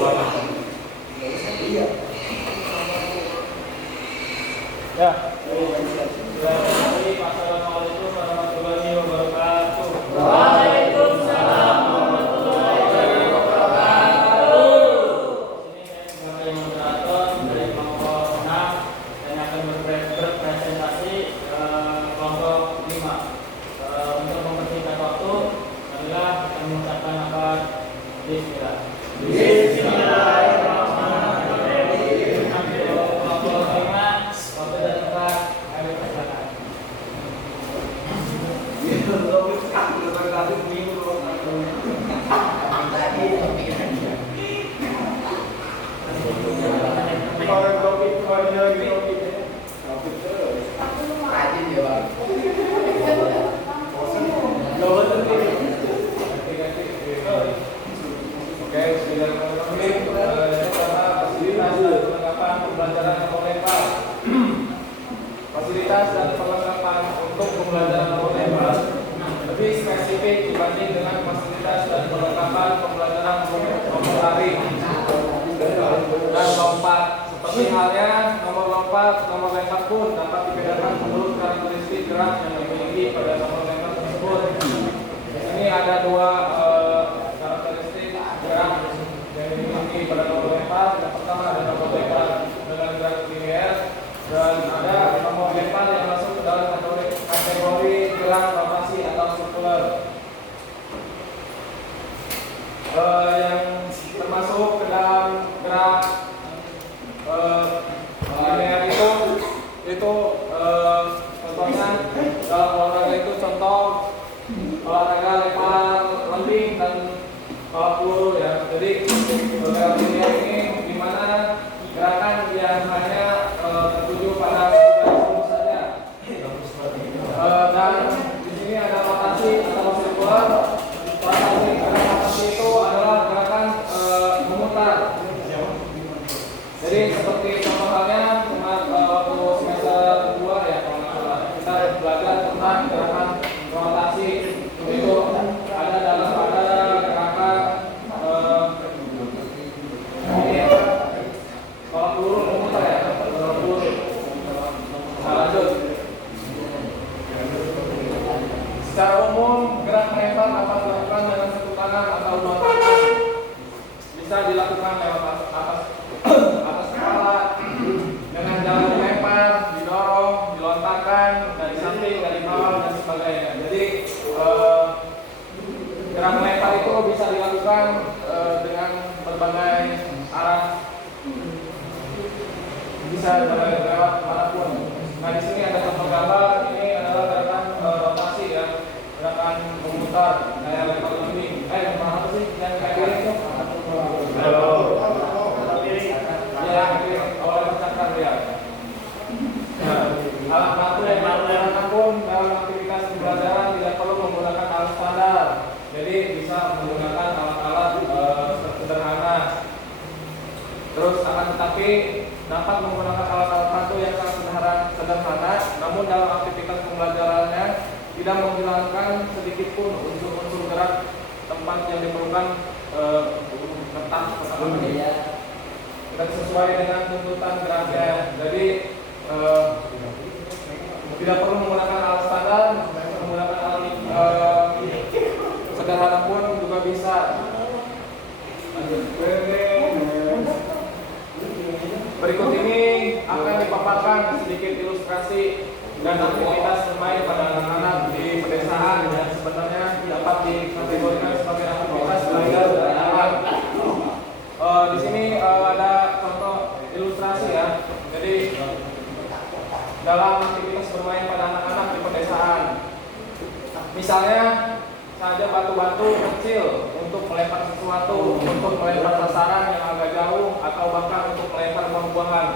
Ya. Assalamualaikum warahmatullahi wabarakatuh. Waalaikumsalam warahmatullahi wabarakatuh. Ini saya sebagai moderator dari kelompok 6 dan akan berpresentasi kelompok 5. Untuk mempersingkat waktu, marilah kita mengucapkan apa? Bismillah. Fasilitas dan perlengkapan untuk pembelajaran multimedia lebih spesifik dibanding dengan fasilitas dan perlengkapan pembelajaran lari dan lompat. Seperti halnya nomor lompat, nomor lempar pun dapat dibedakan menurut karakteristik gerak yang dimiliki pada nomor lempar tersebut. Ini ada dua karakteristik gerak yang dimiliki pada nomor lempar. Yang pertama ada nomor lempar dengan gerak linear dan ada nomor lempar yang masuk ke dalam kategori gerak rotasi atau sirkular. Yang termasuk ke dalam gerak linear itu contohnya dalam olahraga itu contoh olahraga lempar lembing dan tolak peluru ya. Jadi gerak linear ini di mana gerakan yang hanya tertuju pada lurus saja. Dan di sini ada rotasi atau sirkular. Rotasi itu adalah gerakan memutar. Jadi seperti contoh halnya waktu semester 2 ya kalau nggak salah kita belajar tentang gerakan rotasi. Itu ada gerakan kalau peluru memutar ya, peluru. Nah, lanjut. Secara umum gerak melempar dapat dilakukan dengan satu tangan atau dua tangan. Bisa dilakukan lewat atas kepala dengan jalan melempar, didorong, dilontarkan dari samping, dari bawah dan sebagainya. Jadi gerak melempar itu bisa dilakukan dengan berbagai arah, bisa lewat manapun. Nah di sini ada contoh gambar. Ini adalah gerakan rotasi ya, gerakan memutar kayak lempar lembing. Lempar apa sih yang kayak gini itu? Ya, oleh cakar ya. Nah, alat bantu yang digunakan pun dalam aktivitas pembelajaran tidak perlu menggunakan alat standar. Jadi bisa menggunakan alat-alat sederhana. Terus akan tetapi dapat menggunakan alat-alat bantu yang sangat sederhana, namun dalam aktivitas pembelajarannya tidak menghilangkan sedikit pun unsur-unsur gerak tempat yang diperlukan ketat dan sesuai dengan tuntutan geraknya. Jadi tidak perlu menggunakan alat standar, menggunakan alat sederhana pun juga bisa. Berikut ini akan dipaparkan sedikit ilustrasi dan aktivitas bermain pada anak-anak di pedesaan yang sebenarnya dapat dikategorikan sebagai aktivitas belajar dari alam. Di sini ada contoh ilustrasi ya. Jadi dalam aktivitas bermain pada anak-anak di pedesaan, misalnya saja batu-batu kecil untuk melempar sesuatu, untuk melempar sasaran yang agak jauh, atau bahkan untuk melempar buah-buahan.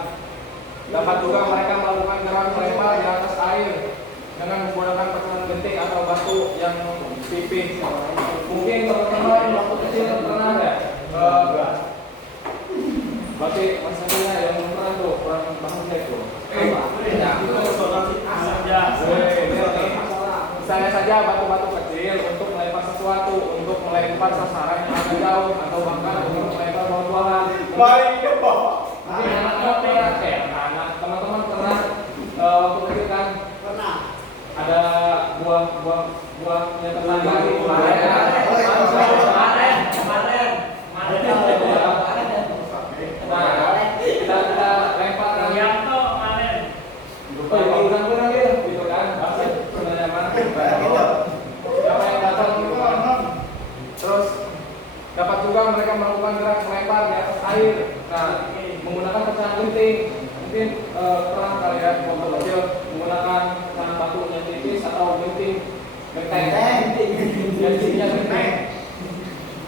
Dapat juga mereka melakukan gerakan melempar di atas air dengan menggunakan pecahan genting atau batu yang tipis. Mungkin teman-teman waktu kecil pernah ya? Berarti maksudnya yang pernah tuh kurang paham saya tuh. Misalnya saja batu-batu kecil untuk melempar sesuatu, untuk melempar sasaran yang agak jauh, atau bahkan untuk melempar buah-buahan. Baik, mungkin anak-anak teman-teman pernah waktu kecil kan? Pernah. Ada buahnya tetangga di Nah, kita lempar kan? Berulang-ulang gitu kan? Sebenarnya mana? Siapa yang datang gitu kan? Terus dapat juga mereka melakukan gerak melempar di atas air. Nah, menggunakan pecahan genting. Mungkin pernah kalian waktu kecil menggunakan pecahan batu yang tipis atau genting gentingnya genting.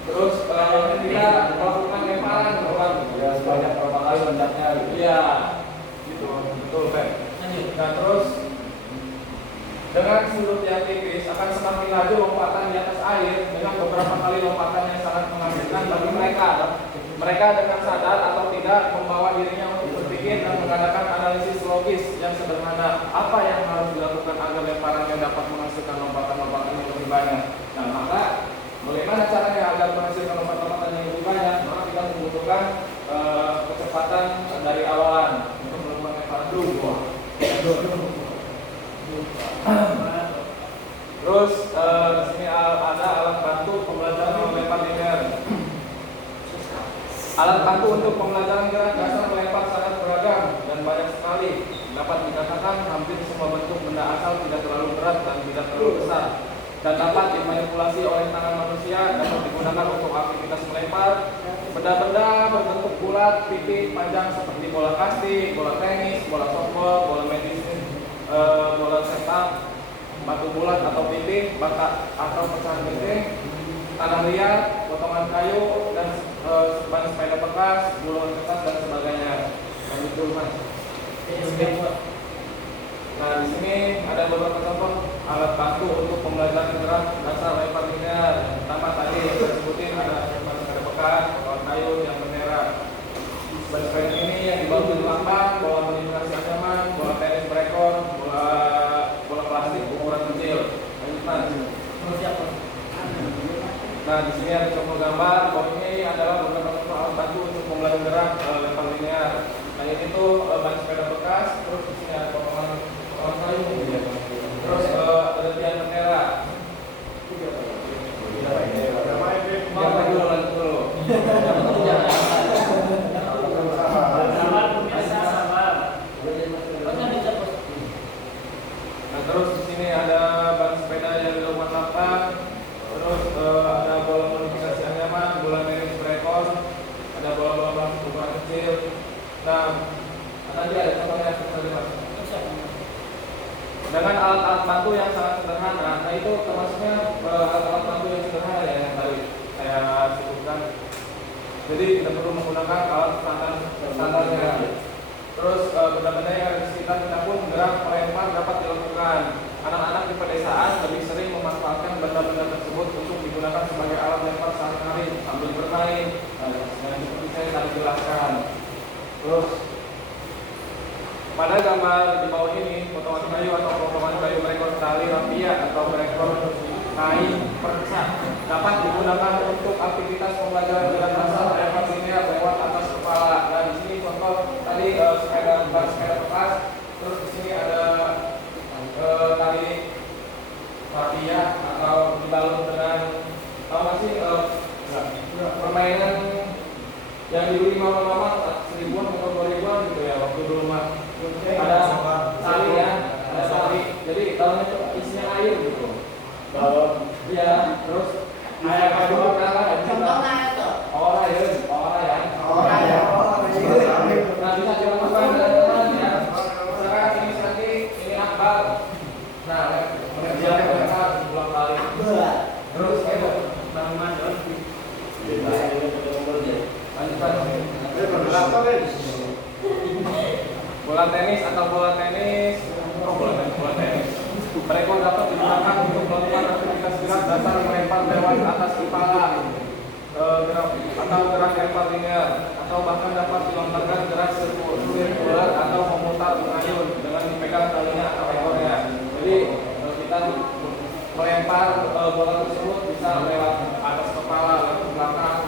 Terus yang ketiga melakukan lemparan orang ya sebanyak berapa kali hendaknya gitu. Iya, gitu betul Pak. Nah terus dengan sudut yang tipis akan semakin laju lompatan di atas air dengan beberapa kali lompatan yang sangat mengagetkan bagi mereka. Mereka dengan sadar atau tidak membawa dirinya untuk berpikir dan mengadakan analisis logis yang sederhana. Apa yang harus dilakukan agar lemparan yang dapat menghasilkan lompatan-lompatan yang lebih banyak? Nah maka bagaimana caranya agar menghasilkan lompatan-lompatan yang lebih banyak? Maka kita membutuhkan kecepatan dari awalan untuk melakukan lemparan dulu. Terus di sini ada alat bantu pembelajaran melempar linear. Alat bantu untuk pembelajaran gerak dasar melempar sangat beragam dan banyak sekali. Dapat dikatakan hampir semua bentuk benda asal tidak terlalu berat dan tidak terlalu besar, dan dapat dimanipulasi oleh tangan manusia. Dapat digunakan untuk aktivitas melempar. Benda-benda berbentuk bulat, pipih, panjang seperti bola kasti, bola tenis, bola softball, bola medis, bola sepak, batu bulat atau pipih, bata atau pecahan genting, tanah liat, potongan kayu, dan ban sepeda bekas, gulungan kertas dan sebagainya. Lanjut dulu Mas. Nah di sini ada beberapa contoh alat bantu untuk pembelajaran gerak dasar lempar linear. Pertama tadi yang saya sebutin ada ban sepeda bekas, potongan kayu, yang bendera. Ban sepeda ini yang dibawa di lapang, bola melintasi anyaman, bola tenis berekor, bola plastik ukuran kecil. Lanjut Mas. Nah di sini ada contoh gambar. Bahwa ini adalah beberapa contoh alat bantu untuk pembelajaran gerak lempar linear. Nah ini tuh ban sepeda bekas. Terus di sini ada potongan kayu. Terus ada tiang bendera. Lanjut dulu. Nah terus di sini ada ban sepeda yang dilakukan lapang. Terus ada bola modifikasi anyaman, bola tenis berekor, ada bola-bola plastik ukuran kecil. Nah, tadi ada contohnya tadi Mas. Dengan alat-alat bantu yang sangat sederhana, nah itu termasuknya alat-alat bantu yang sederhana ya yang tadi saya sebutkan. Jadi tidak perlu menggunakan alat standarnya. Terus benda-benda yang ada di sekitar kita pun gerak melempar dapat dilakukan. Anak-anak di pedesaan lebih sering memanfaatkan benda-benda tersebut untuk digunakan sebagai alat lempar sehari-hari sambil bermain. Seperti saya tadi jelaskan. Terus pada gambar di bawah ini potongan kayu atau potongan kayu berekor tali rapia atau berekor kain perca dapat digunakan untuk aktivitas pembelajaran gerak dasar lempar linear lewat atas kepala. Nah di sini contoh tadi sepeda bekas. Terus di sini ada tali rapia atau dibalut dengan tahu nggak sih permainan yang dibeli mama-mama 1000-an atau 2000-an gitu ya waktu dulu mah. Ada tali ya, ada tali. Jadi tahunnya itu isinya air gitu. Iya, terus air kado berapa? Contohnya itu. Orang ya. Nah bisa dilakukan teman-teman ya. Misalkan ini lagi ini akbar. Nah, mengerjakan mereka 10 kali. Terus itu tanaman daun. Bola tenis atau bola tenis. Bola tenis. Mereka dapat digunakan untuk melakukan aktivitas gerak dasar melempar lewat atas kepala, atau gerak lempar linear, atau bahkan dapat dilontarkan gerak sirkular atau memutar mengayun dengan dipegang talinya atau ekornya. Jadi kita melempar bola tersebut bisa lewat atas kepala, lewat belakang.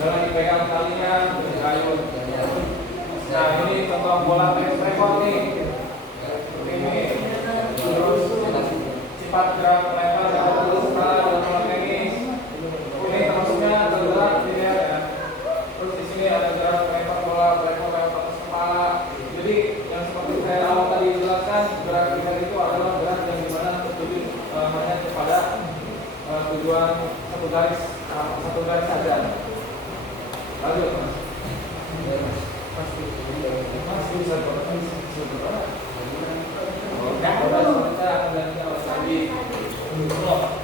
dengan dipegang talinya berayun. Nah ini contoh bola tenis rekor nih, seperti ini. Terus sifat gerak melempar dapat terus skala dalam bola tenis. Ini termasuknya bergerak gitu ya. Terus di sini ada gerak melempar bola rekor lewat atas kepala. Jadi yang seperti saya awal tadi jelaskan, gerak kita itu adalah gerak yang dimana tertuju hanya kepada tujuan satu garis saja. Lanjut mas. Masih bisa bergerak.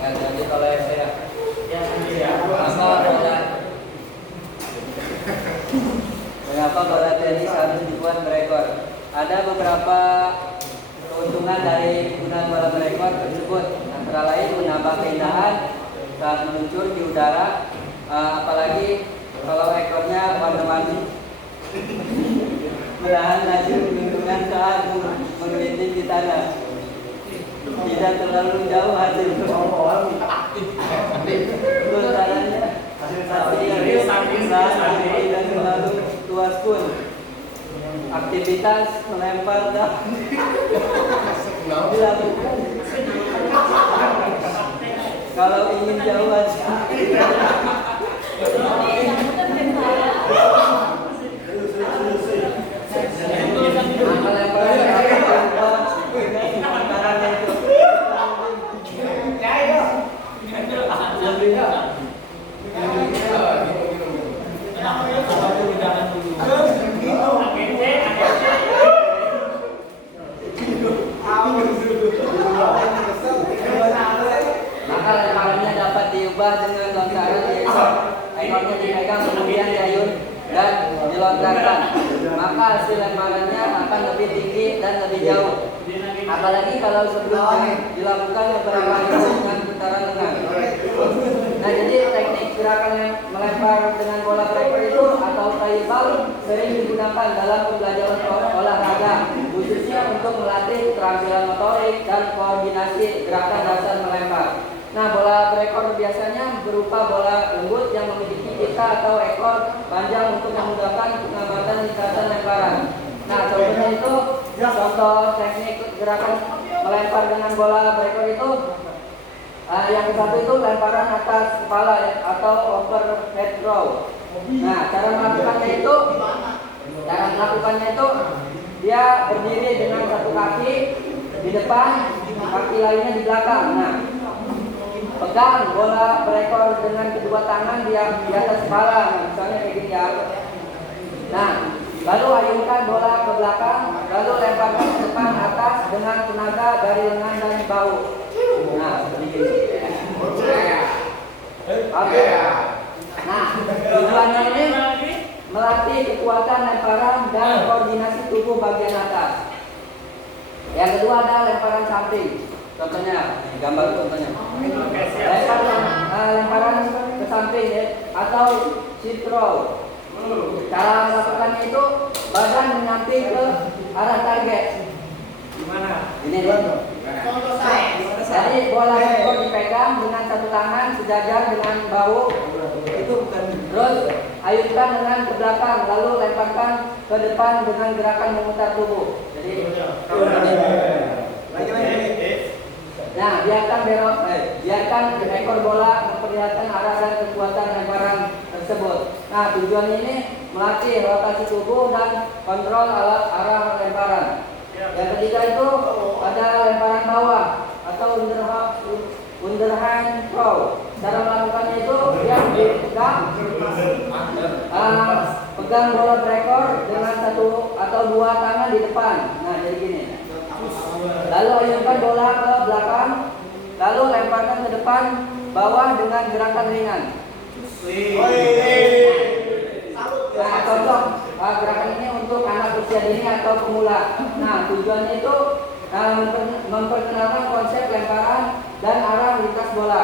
Lanjut oleh saya. Mengapa bola tenis harus dibuat berekor? Ada beberapa keuntungan dari penggunaan bola berekor tersebut, antara lain menambah keindahan saat meluncur di udara, apalagi kalau ekornya warna-warni, menahan laju lingkungan saat menggelinding di tanah, tidak terlalu jauh hasil lontarannya, tidak terlalu luas pun. Aktivitas melempar dilakukan kalau ingin jauh maka lemparannya dapat diubah dengan lontaran yaitu ekornya dipegang kemudian diayun dan dilontarkan, maka hasil lemparannya akan lebih tinggi dan lebih jauh, apalagi kalau sebelumnya dilakukan beberapa kali dengan putaran lengan. Nah, jadi teknik gerakan yang melempar dengan bola berekor itu atau taimbal sering digunakan dalam pembelajaran olahraga, khususnya untuk melatih keterampilan motorik dan koordinasi gerakan dasar melempar. Nah, bola berekor biasanya berupa bola lembut yang memiliki pita atau ekor panjang untuk memudahkan pengamatan lintasan lemparan. Nah, contohnya itu, contoh teknik gerakan melempar dengan bola berekor itu, yang satu itu lemparan atas kepala atau overhead throw. Nah, cara melakukannya itu dia berdiri dengan satu kaki di depan, kaki lainnya di belakang. Nah, pegang bola berekor dengan kedua tangan di atas kepala, misalnya kayak gini ya. Nah, lalu ayunkan bola ke belakang, lalu lemparkan ke depan atas dengan tenaga dari lengan dan bahu. Nah, seperti ini. Oke. Nah, tujuannya ini melatih kekuatan lemparan dan koordinasi tubuh bagian atas. Yang kedua ada lemparan samping. Contohnya, gambar contohnya. Lemparan ke samping ya, atau sit throw. Cara melakukannya itu badan menyamping ke arah target. Gimana? Ini nih. Jadi bola berekor dipegang dengan satu tangan sejajar dengan bahu. Itu bukan. Terus ayunkan dengan ke belakang, lalu lemparkan ke depan dengan gerakan memutar tubuh. Jadi nah, biarkan ekor bola memperlihatkan arah dan kekuatan lemparan tersebut. Nah, tujuan ini melatih rotasi tubuh dan kontrol arah lemparan. Yang ketiga itu ada lemparan bawah atau underhand throw. Cara melakukannya itu dia pegang bola berekor dengan satu atau dua tangan di depan. Nah, jadi gini. Lalu ayunkan bola ke belakang, lalu lemparkan ke depan bawah dengan gerakan ringan. Nah, contoh gerakan ini untuk anak usia dini atau pemula. Nah, tujuannya itu memperkenalkan konsep lemparan dan arah lintas bola.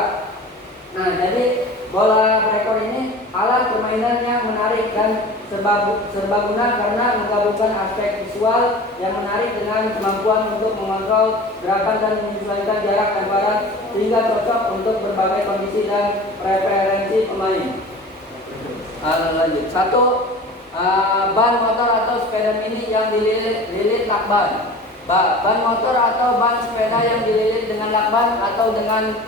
Nah, jadi bola berekor ini alat permainan yang menarik dan serbaguna karena menggabungkan aspek visual yang menarik dengan kemampuan untuk mengontrol gerakan dan menyesuaikan jarak lemparan sehingga cocok untuk berbagai kondisi dan preferensi pemain. Lanjut. Satu, ban motor atau sepeda mini yang dililit lakban. Ban motor atau ban sepeda yang dililit dengan lakban atau dengan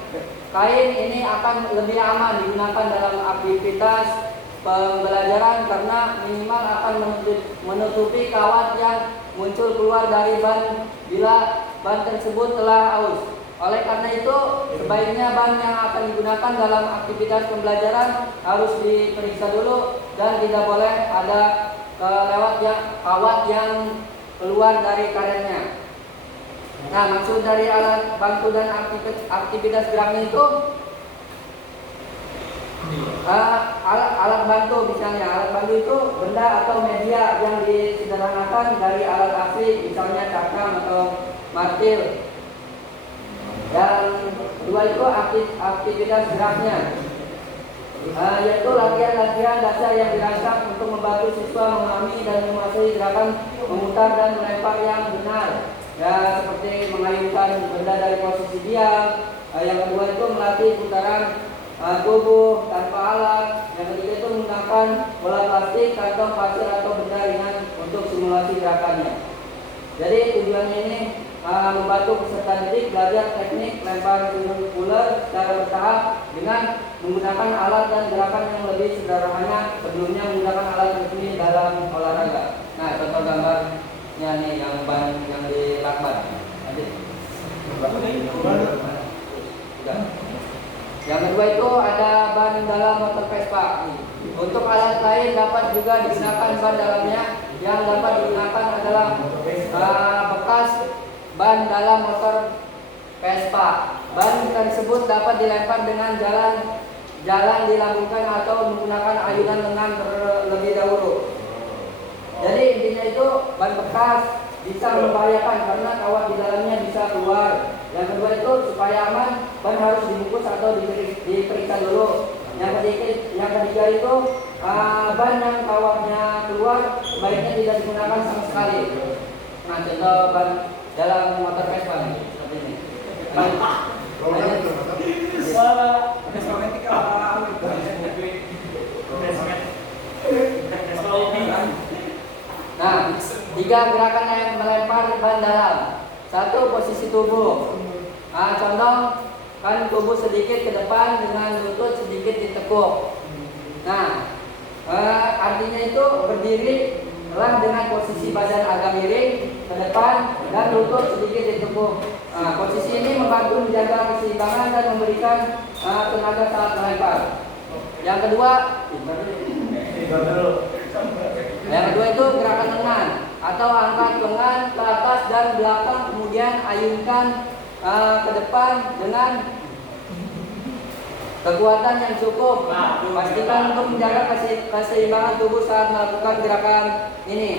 kain ini akan lebih aman digunakan dalam aktivitas pembelajaran karena minimal akan menutupi kawat yang muncul keluar dari ban bila ban tersebut telah aus. Oleh karena itu, sebaiknya ban yang akan digunakan dalam aktivitas pembelajaran harus diperiksa dulu dan tidak boleh ada kawat yang keluar dari karetnya. Nah, maksud dari alat bantu dan aktivitas geraknya itu alat bantu, misalnya alat bantu itu benda atau media yang disederhanakan dari alat asli, misalnya cakram atau martil. Yang kedua itu aktivitas geraknya, yaitu latihan-latihan dasar yang dirancang untuk membantu siswa memahami dan menguasai gerakan memutar dan melempar yang benar. Ya, seperti mengayunkan benda dari posisi diam. Yang kedua itu melatih putaran tubuh tanpa alat. Yang ketiga itu menggunakan bola plastik, kantong pasir atau benda ringan untuk simulasi gerakannya. Jadi tujuannya ini membantu peserta didik belajar teknik lempar ular secara bertahap dengan menggunakan alat dan gerakan yang lebih sederhana sebelumnya menggunakan alat resmi dalam olahraga. Nah, contoh gambarnya nih yang ban yang di lakban. Yang kedua itu ada ban dalam motor Vespa. Untuk alat lain dapat juga digunakan ban dalamnya. Yang dapat digunakan adalah bekas ban dalam motor Vespa. Ban tersebut dapat dilempar dengan jalan dilambungkan atau menggunakan ayunan lengan terlebih dahulu. Jadi intinya itu ban bekas bisa membahayakan karena kawat di dalamnya bisa keluar. Yang kedua itu supaya aman ban harus dibungkus atau diperiksa dulu. Yang ketiga itu ban yang kawatnya keluar sebaiknya tidak digunakan sama sekali. Nah, contoh ban dalam motor Vespa nih seperti ini. Nah, 3 gerakan yang melempar ban dalam. 1, posisi tubuh. Contoh kan tubuh sedikit ke depan dengan lutut sedikit ditekuk. Nah, artinya itu berdiri dengan posisi badan agak miring ke depan dan lutut sedikit ditekuk. Posisi ini membantu menjaga keseimbangan dan memberikan tenaga saat melempar. Yang kedua itu gerakan lengan atau angkat lengan ke atas dan belakang kemudian ayunkan ke depan dengan kekuatan yang cukup. Pastikan untuk menjaga keseimbangan tubuh saat melakukan gerakan ini.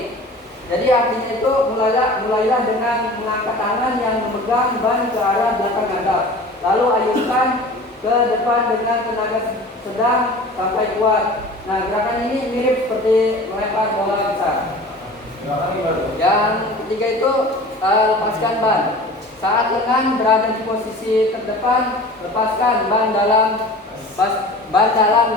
Jadi artinya itu mulailah dengan mengangkat tangan yang memegang ban ke arah belakang Anda. Lalu ayunkan ke depan dengan tenaga sedang sampai kuat. Nah, gerakan ini mirip seperti melempar bola besar. Yang ketiga itu lepaskan ban. Saat lengan berada di posisi terdepan, lepaskan ban dalam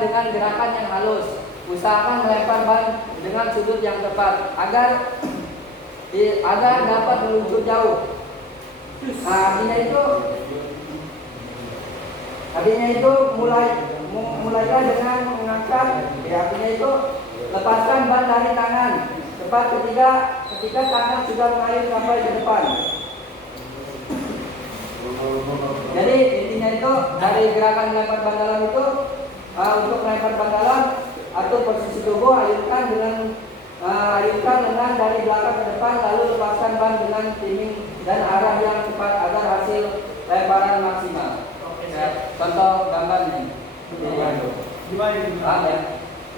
dengan gerakan yang halus. Usahakan melempar ban dengan sudut yang tepat agar dapat meluncur jauh. Artinya itu mulailah dengan mengangkat. Artinya itu lepaskan ban dari tangan. Tepat ketika tangan sudah mengayun sampai ke depan. Jadi intinya itu dari gerakan melempar ban dalam itu untuk melempar ban dalam atau posisi tubuh ayunkan lengan dari belakang ke depan lalu lepaskan ban dengan timing dan arah yang tepat agar hasil lemparan maksimal. Contoh gambar ini.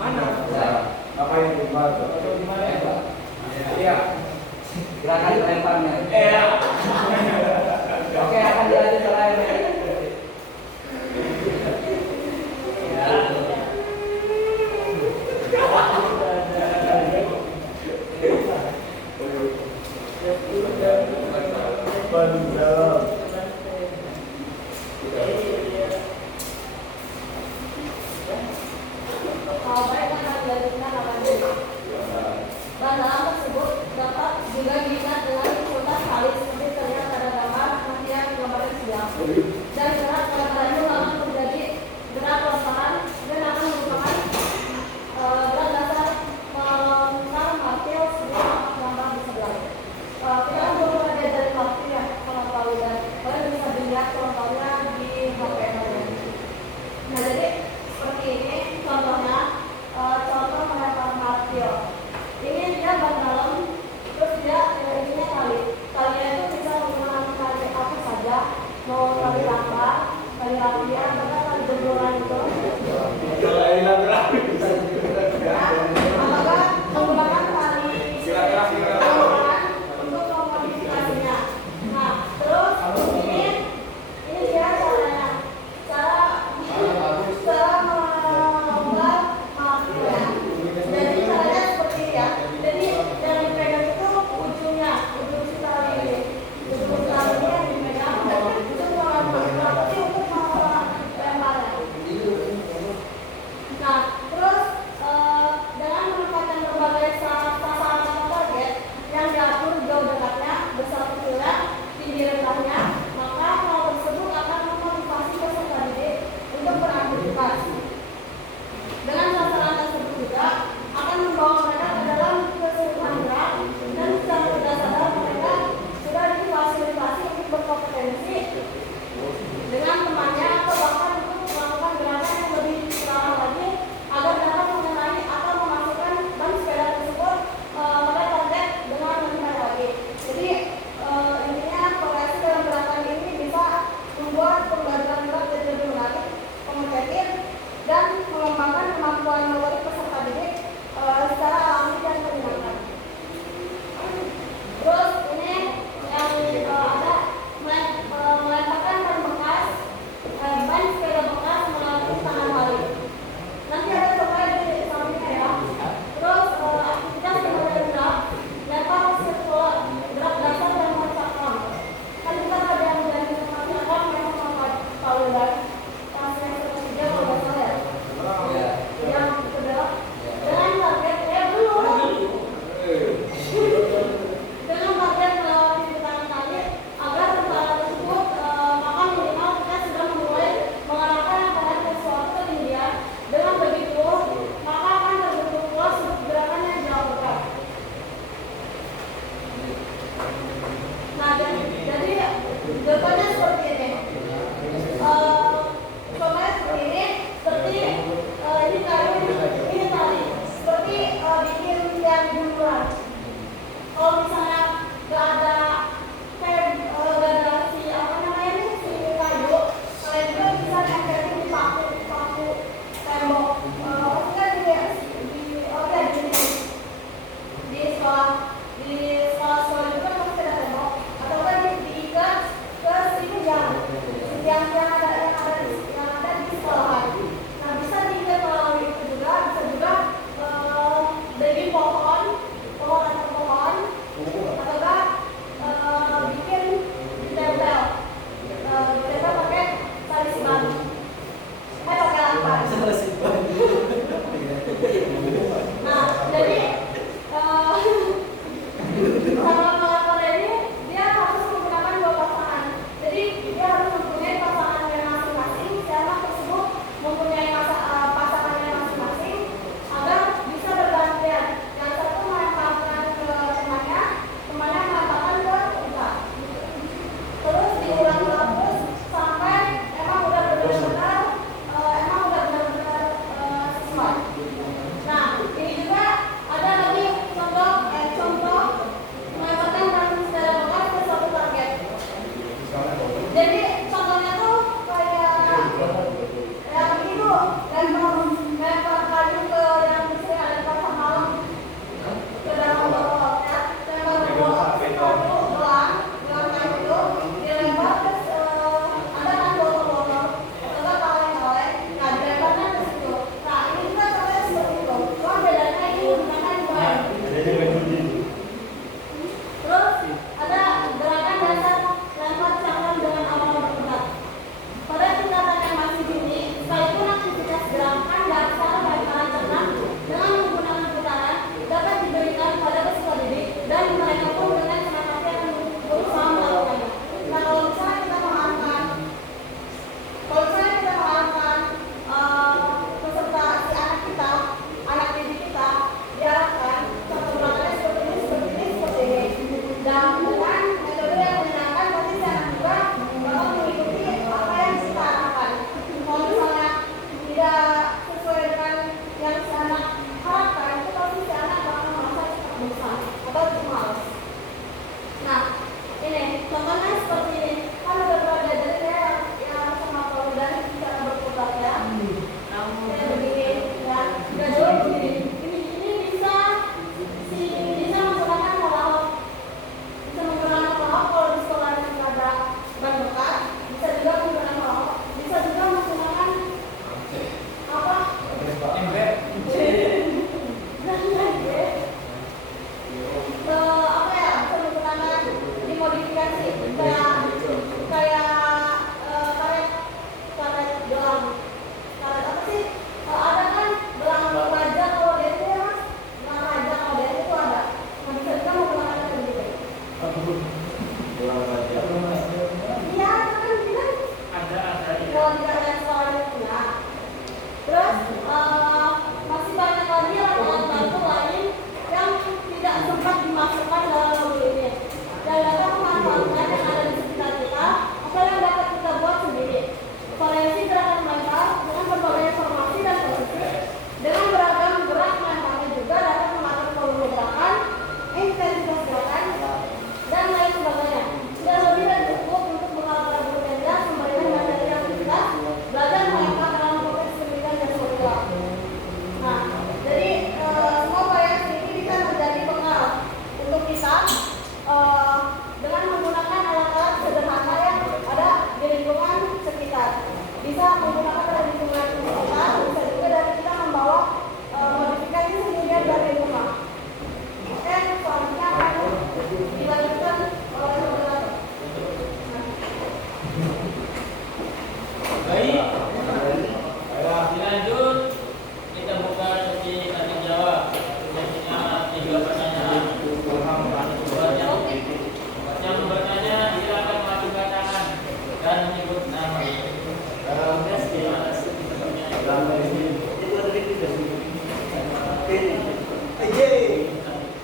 Mana? Apa yang dibuat? Iya. Gerakan lemparnya. Iya. Oke, akan dilanjut selanjutnya. Bandara.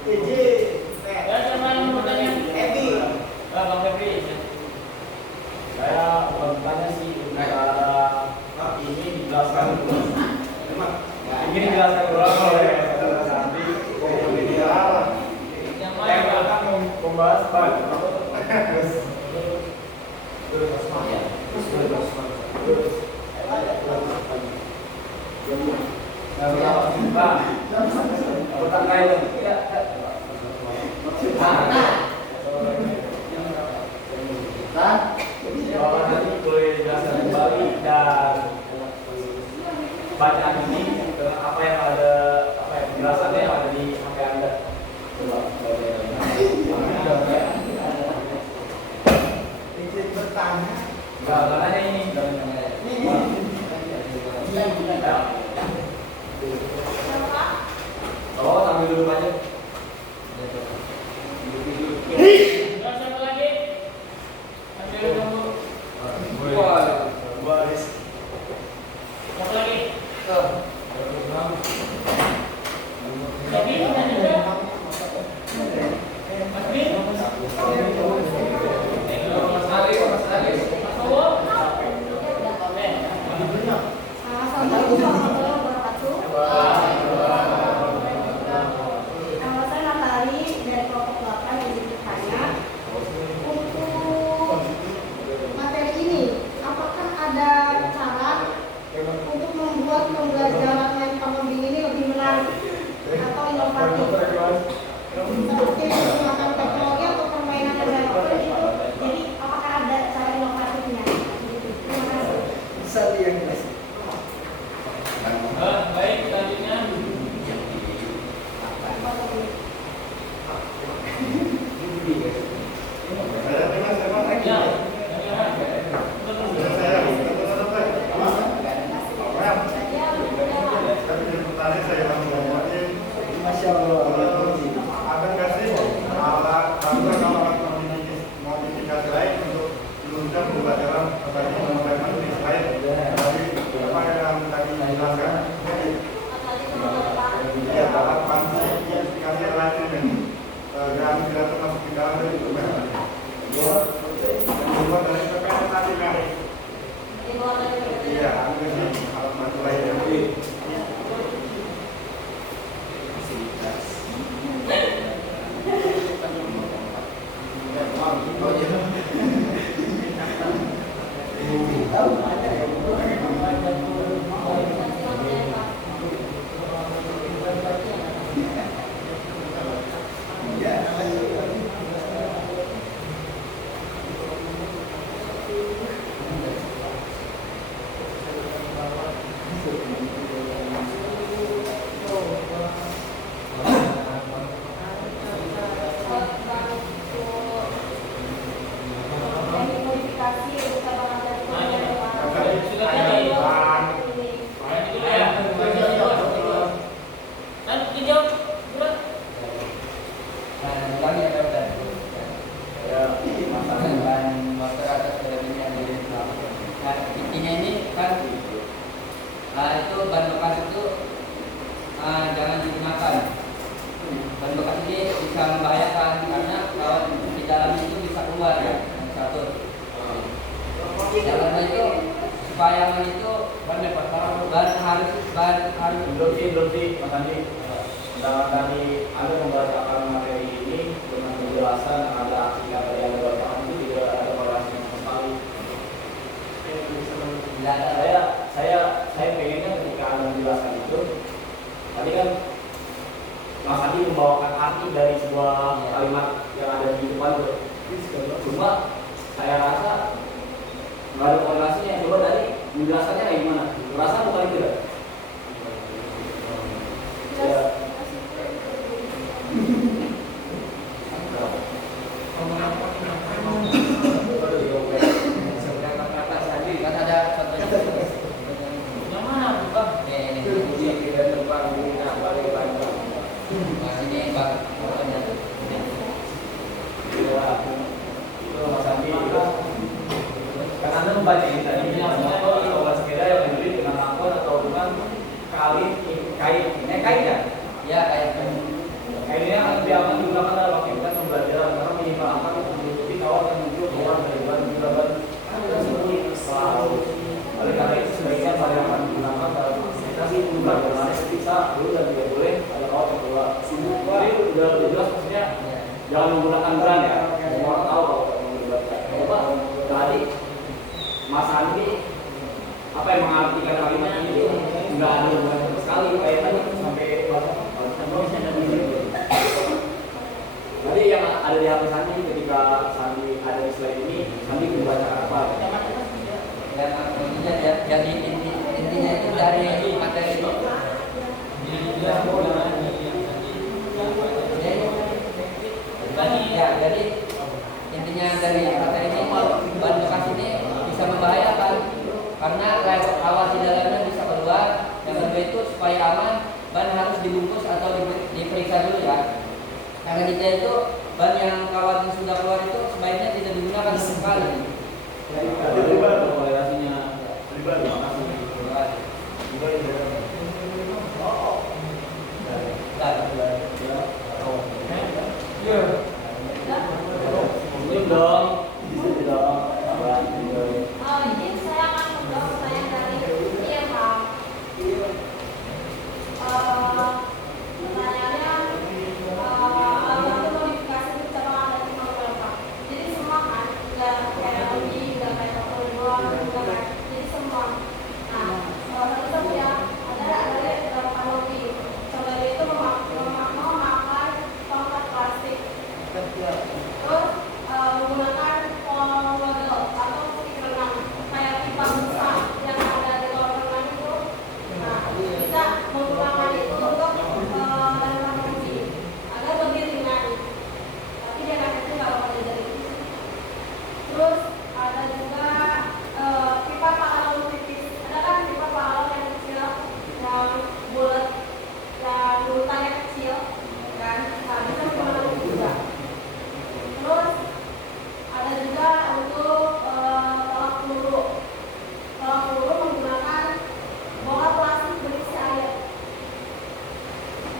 Ya, siapa yang mau bertanya? Bang Febri. Saya bukan bertanya sih, ini dijelaskan dulu. Ini dijelaskan dulu oleh Saudara Sandi. Yang Yang mana? akan membahas nanti boleh dijelaskan kembali dan bacaan ini dengan apa yang ada, apa yang penjelasannya yang ada di HP Anda. Coba Enggak nanya ini. Oh, sambil duduk aja. Ya, siapa lagi? Ambil kamu. Baris. Siapa lagi? Tapi ada juga. Mas Bin? Mas Aris, Mas Aris. Mas Bowo? Assalamualaikum warahmatullahi wabarakatuh. Nama saya Natali dari kelompok 8 yang ditanya. Untuk materi ini, apakah ada cara untuk membuat pembelajaran mental membimbing ini lebih menarik atau inovatif? Seperti menggunakan teknologi atau permainan yang relevan itu. Jadi apakah ada cara inovatifnya? Terima kasih. Baik, selanjutnya. Ya, Masya Allah. Akan kasih alat alat modifikasi lain untuk menunjukkan pembelajaran bagi menggunakan jenis lain dari apa yang tadi dijelaskan. Ya, alat modifikasi lain yang tidak termasuk di dalam dari dokumen. Dibuat dari PPN tadi kan? Iya, ini alat modifikasi lain. Intinya ini kan itu ban bekas itu jangan digunakan. Ban bekas ini bisa membahayakan karena kalau di dalam itu bisa keluar ya, satu. Dalamnya itu supaya ban itu ban harus Belum sih, Mas Andi. Dari Anda membacakan materi ini dengan penjelasan ada aksi kata yang berbahan itu tidak ada korelasi sama sekali. Saya pengennya ketika Anda menjelaskan itu, tadi kan Mas Andi membawakan arti dari sebuah kalimat yang ada di depan itu. Cuma saya rasa nggak ada korelasinya. Coba tadi menjelaskannya kayak gimana? Rasa bukan itu ya? Ya. kan ada contohnya. yang mana, Bang? Ini bang. Itu Mas Andi itu kan Anda membaca ini tadi motor atau sepeda yang dibeli dengan angkot atau bukan kain ya? Ya kayak Kainnya akan diambil dari materi ini, ban bekas ini bisa membahayakan karena kawat di dalamnya bisa keluar. Yang kedua itu supaya aman, ban harus dibungkus atau diperiksa dulu ya. Karena kita itu ban yang kawat yang sudah keluar itu sebaiknya tidak digunakan sekali. Ini saya akan menjawab pertanyaan dari Pak. Pertanyaannya, untuk modifikasi itu cabang ada di mana Pak? Jadi semua kan, udah kayak lebih, udah kayak perempuan, udah kayak jadi semua. Nah, salah satu contoh ya, ada beberapa hobi. Contohnya itu memakai tongkat plastik. Terus menggunakan waddle atau stick renang kayak pipa besar yang ada di kolam renang itu. Nah, bisa menggunakan itu untuk dalam menguji agar lebih ringan. Tapi dia kan itu nggak bakal jadi. Terus ada juga pipa pahalon tipis. Ada kan pipa pahalon yang kecil, yang bulat, yang urutannya kecil, kan? Nah, bisa menggunakan itu juga. Terus ada juga untuk tolak peluru. Tolak peluru menggunakan bola plastik berisi air.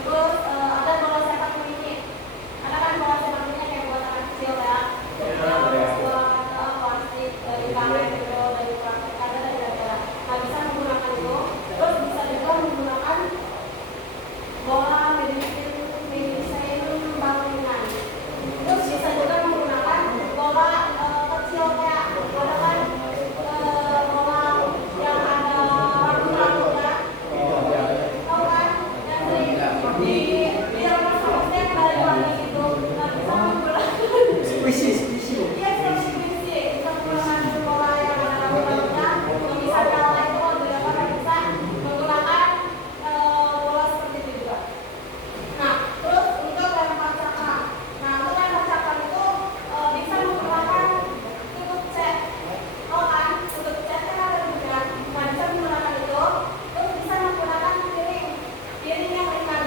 Terus ada bola sepak mini. Ada kan bola sepak mini kayak buat anak kecil ya. Terus buat plastik dari karet gitu, dari plastik ada dari daerah. Nah, bisa menggunakan itu. Terus bisa juga menggunakan bola medicine bangunan. Terus bisa juga menggunakan bola kecil kayak ada kan bola yang ada rambut-rambutnya, tahu kan? Yang di rumah sakitnya dari wangi gitu. Nah, bisa menggunakan iya squishy, bisa menggunakan bola yang ada rambut-rambutnya. Bisa yang lain itu kalau dilakukan bisa menggunakan bola seperti itu juga. Nah, terus untuk lempar cakram. Nah, untuk lempar cakram itu bisa menggunakan tutup cat. Oh kan, tutup cat kan ada juga. Nah, bisa menggunakan itu. Terus bisa menggunakan piring yang ringan.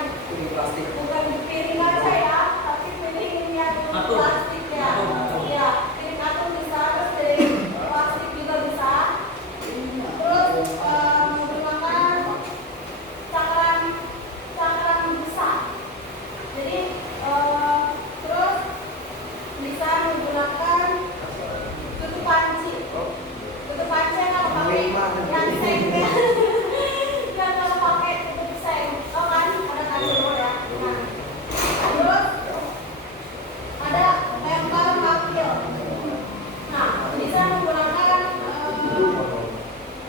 Bukan piring aja ya, tapi piring yang plastik ya. Iya, piring atom bisa, terus dari plastik juga bisa. Terus menggunakan cakram besar. Jadi terus bisa menggunakan tutup panci. Tutup panci kalau pakai yang seng ya. Yang kalau pakai tutup seng, tau kan? Ada kan semua ya. Nah, terus ada lempar pakil. Nah, bisa menggunakan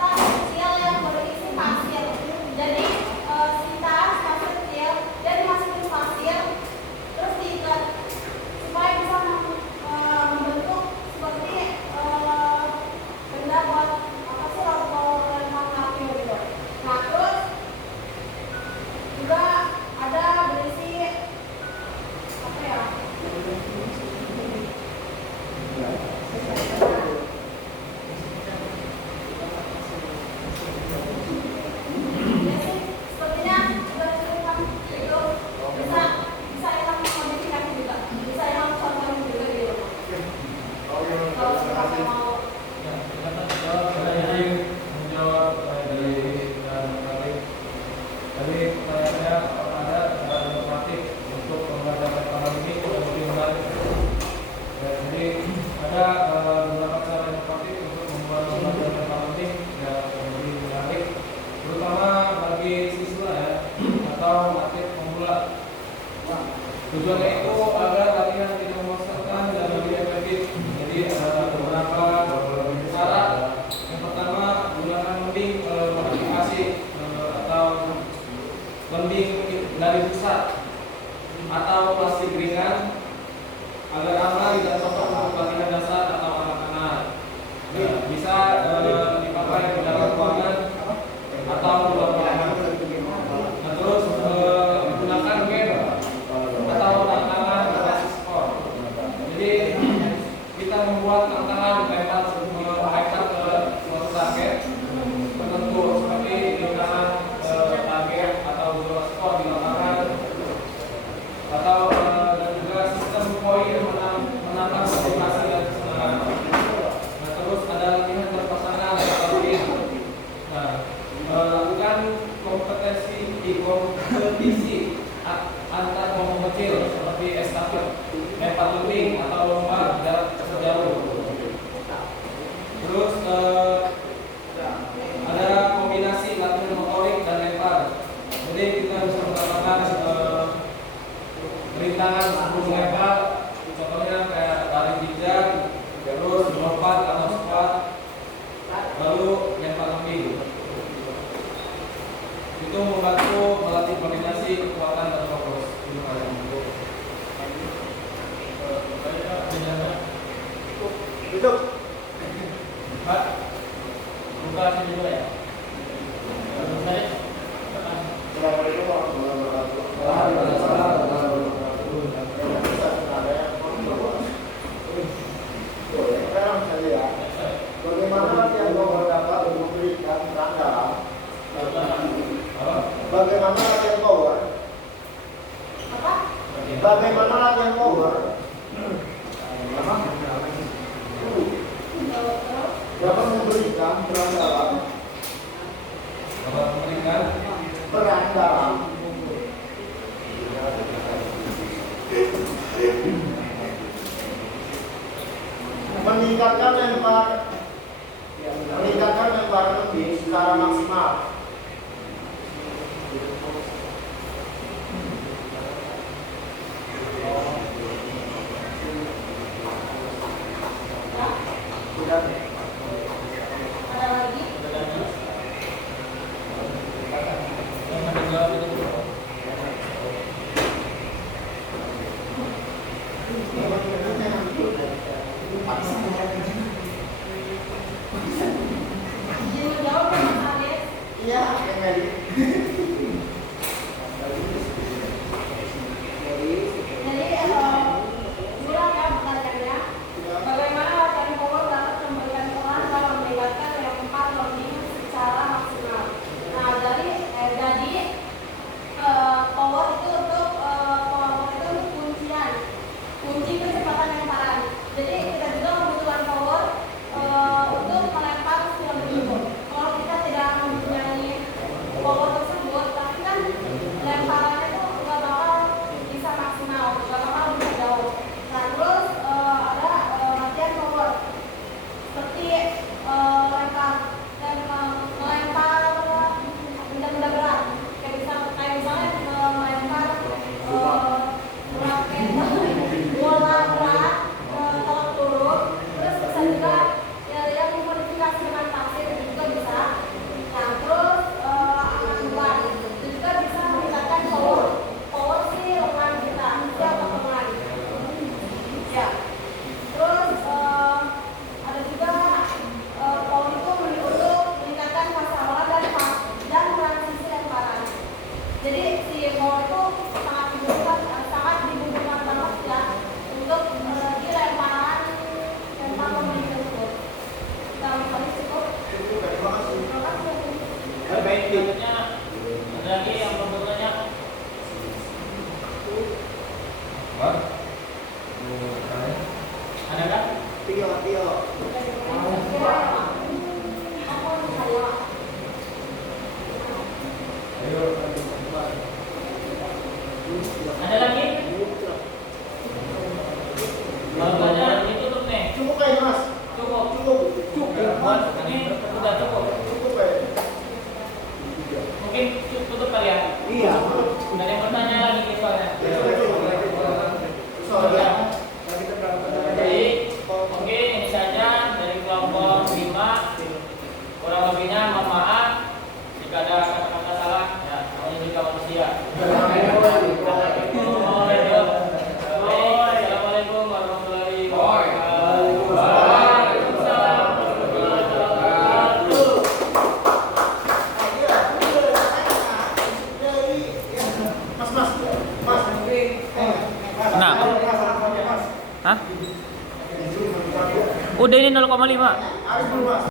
tas kecil yang berisi pasir. Jadi si tas pasir kecil dan dimasukin pasir terus diikat supaya bisa membentuk seperti benda buat apa sih kalau lempar pakil gitu. Nah, terus juga ada berisi apa ya? Sepertinya itu bisa yang modifikasi juga, bisa yang contohin juga gitu. Kalau misalnya mau Menjawab dari tadi pertanyaannya apakah ada cara inovatif untuk pembelajaran paham ini lebih menarik. Ya, jadi ada beberapa cara inovatif untuk membuat pembelajaran paham ini lebih menarik, terutama bagi siswa ya atau atlet pemula. Tujuannya itu agar latihan tidak membosankan dan lebih efektif. Jadi ada beberapa cara. Yang pertama, gunakan mending modifikasi atau mending dari pusat atau plastik ringan agar aman dan cocok untuk latihan dasar atau anak-anak. Bisa dipakai di dalam ruangan atau luar ruangan. Nah, terus menggunakan game atau tantangan berbasis sport. Jadi kita membuat rintangan 10 level, contohnya kayak lari pijat, terus lompat atau squat, lalu lempar kambing. Itu membantu melatih koordinasi, kekuatan dan fokus. Itu kalian untuk Duduk. Pak, Buka sini dulu ya. Assalamualaikum warahmatullahi wabarakatuh. Sekarang saya, bagaimana latihan power dapat memberikan peran dalam? Bagaimana latihan power? Apa? Bagaimana latihan power? Dapat memberikan peran dalam. Bapak memberikan Peran dalam. Meningkatkan lemparan kambing secara maksimal. Ada lagi? Izin menjawab ya, Mas Anies? Iya, yang tadi. Jadi, ulang ya pertanyaannya. Bagaimana latihan power dapat memberikan peran dalam meningkatkan lempar loading secara maksimal? Nah, jadi power itu untuk kuncian, kunci kecepatan lemparan. Jadi kita juga membutuhkan power untuk melempar film itu. Kalau kita tidak mempunyai power tersebut, tapi kan lemparannya itu nggak bakal bisa maksimal, nggak bakal bisa jauh. Nah, terus ada latihan power seperti melempar dan melempar benda-benda berat, kayak misalnya melempar raket bola berat tolak turun, terus bisa juga yang dimodifikasi dengan pasir itu juga bisa. Nah, terus angkat beban itu juga bisa meningkatkan power si lengan kita, si otot lengan. Ya. Terus ada juga power itu untuk meningkatkan fase awal dan transisi lemparan. Jadi si power itu sangat dibutuhkan banget ya untuk di lemparan pemain tersebut. Nah, misalnya cukup. Terima kasih. Baik, selanjutnya ada lagi yang belum bertanya. Pak. Ada kan? Tio. Ada lagi? Kalau tanya ditutup nih. Cukup kayaknya mas. Cukup. Mas. Ini udah cukup. Cukup kayaknya. Mungkin tutup kali ya. Iya. Nggak ada yang bertanya lagi gitu soalnya. Soalnya. Jadi mungkin ini saja dari kelompok 5. Kurang lebihnya mohon maaf jika ada kata-kata salah, ya namanya juga manusia. Assalamualaikum warahmatullahi wabarakatuh. Waalaikumsalam warahmatullahi wabarakatuh. Mas. Nah. Hah? Udah ini 0,5. Harus dulu mas.